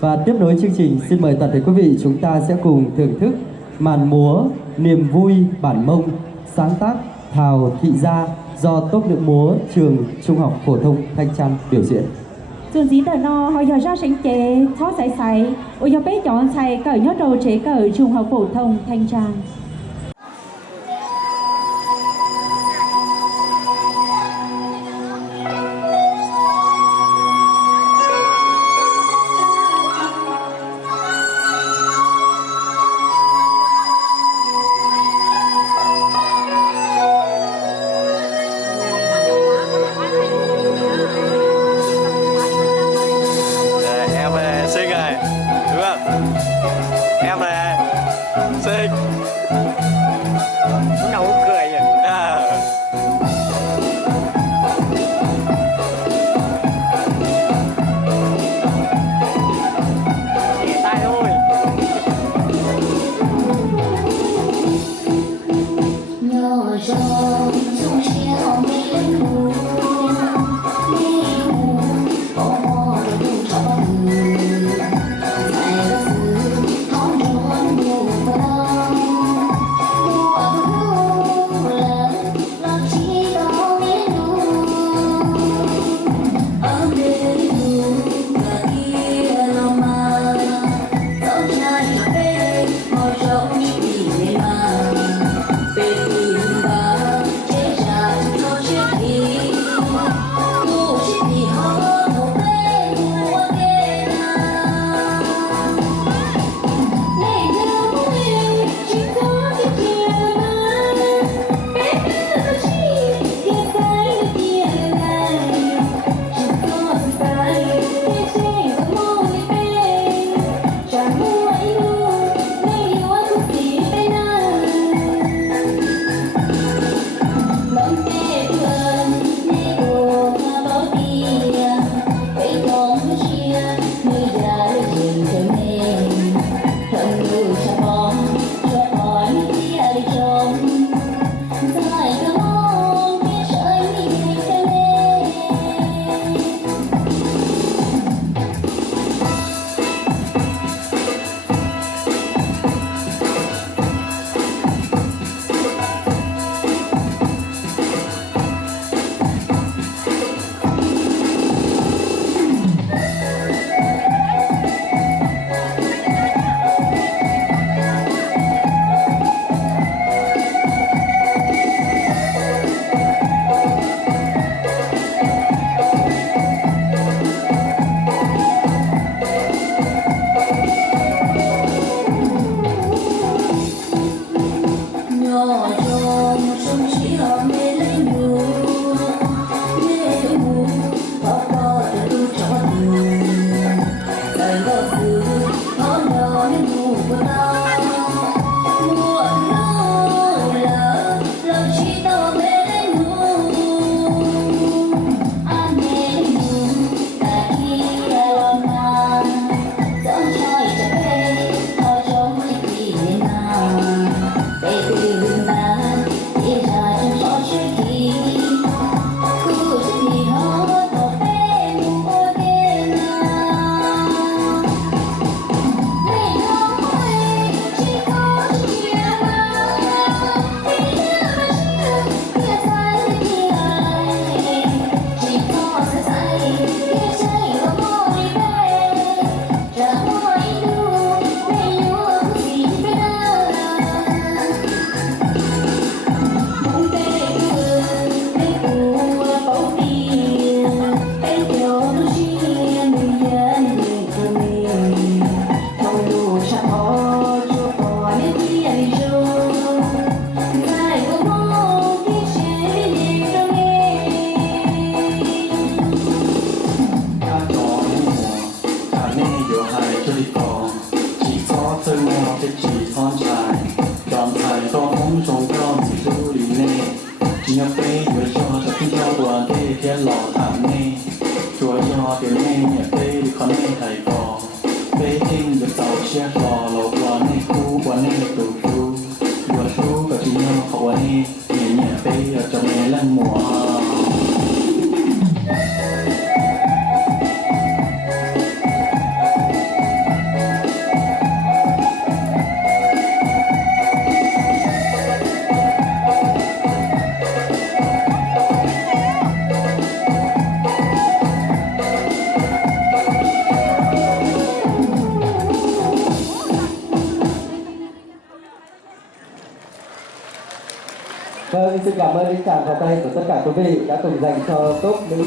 Và tiếp nối chương trình, xin mời toàn thể quý vị chúng ta sẽ cùng thưởng thức màn múa Niềm vui bản Mông sáng tác Thào Thị Gia do Tốp Nữ múa Trường Trung học Phổ thông Thanh Trăn biểu diễn. Trường diễn đời no họ giờ ra sáng chế thó sải sải, ôi giờ bé chọn xài cởi nhót đầu chế cởi Trung học Phổ thông Thanh Trăn. Vâng, xin cảm ơn những tràng pháo tay của tất cả quý vị đã cùng dành cho top nữ nhạc.